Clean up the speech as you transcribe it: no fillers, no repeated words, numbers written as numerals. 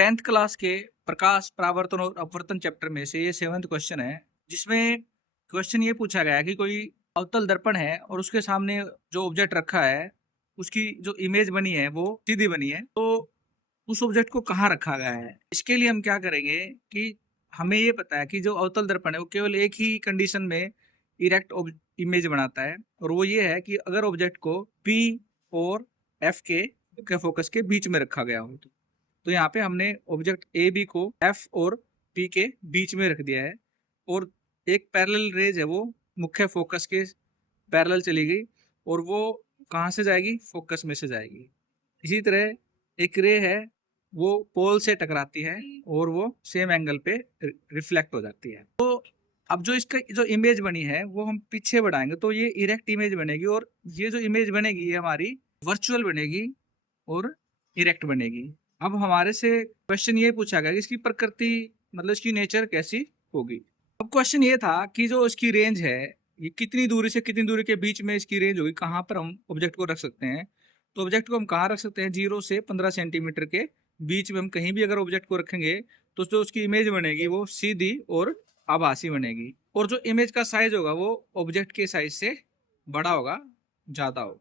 10th class के प्रकाश परावर्तन और अपवर्तन चैप्टर में से ये 7th क्वेश्चन है, जिसमें क्वेश्चन ये पूछा गया है कि कोई अवतल दर्पण है और उसके सामने जो ऑब्जेक्ट रखा है उसकी जो इमेज बनी है वो सीधी बनी है, तो उस ऑब्जेक्ट को कहाँ रखा गया है। इसके लिए हम क्या करेंगे कि हमें ये पता है कि जो अवतल दर्पण है वो केवल एक ही कंडीशन में इरेक्ट इमेज बनाता है, और वो ये है कि अगर ऑब्जेक्ट को P और F के फोकस के बीच में रखा गया हो। तो यहाँ पे हमने ऑब्जेक्ट ए बी को F और P के बीच में रख दिया है, और एक पैरेलल रेज है वो मुख्य फोकस के पैरेलल चली गई, और वो कहाँ से जाएगी, फोकस में से जाएगी। इसी तरह एक रे है वो पोल से टकराती है और वो सेम एंगल पे रिफ्लेक्ट हो जाती है। तो अब जो इसका जो इमेज बनी है वो हम पीछे बढ़ाएंगे तो ये इरेक्ट इमेज बनेगी, और ये जो इमेज बनेगी ये हमारी वर्चुअल बनेगी और इरेक्ट बनेगी। अब हमारे से क्वेश्चन ये पूछा गया कि इसकी प्रकृति मतलब इसकी नेचर कैसी होगी। अब क्वेश्चन ये था कि जो इसकी रेंज है ये कितनी दूरी से कितनी दूरी के बीच में इसकी रेंज होगी, कहाँ पर हम ऑब्जेक्ट को रख सकते हैं। तो ऑब्जेक्ट को हम कहाँ रख सकते हैं, 0 से 15 सेंटीमीटर के बीच में हम कहीं भी अगर ऑब्जेक्ट को रखेंगे तो जो उसकी इमेज बनेगी वो सीधी और आभासी बनेगी, और जो इमेज का साइज होगा वो ऑब्जेक्ट के साइज से बड़ा होगा, ज़्यादा होगा।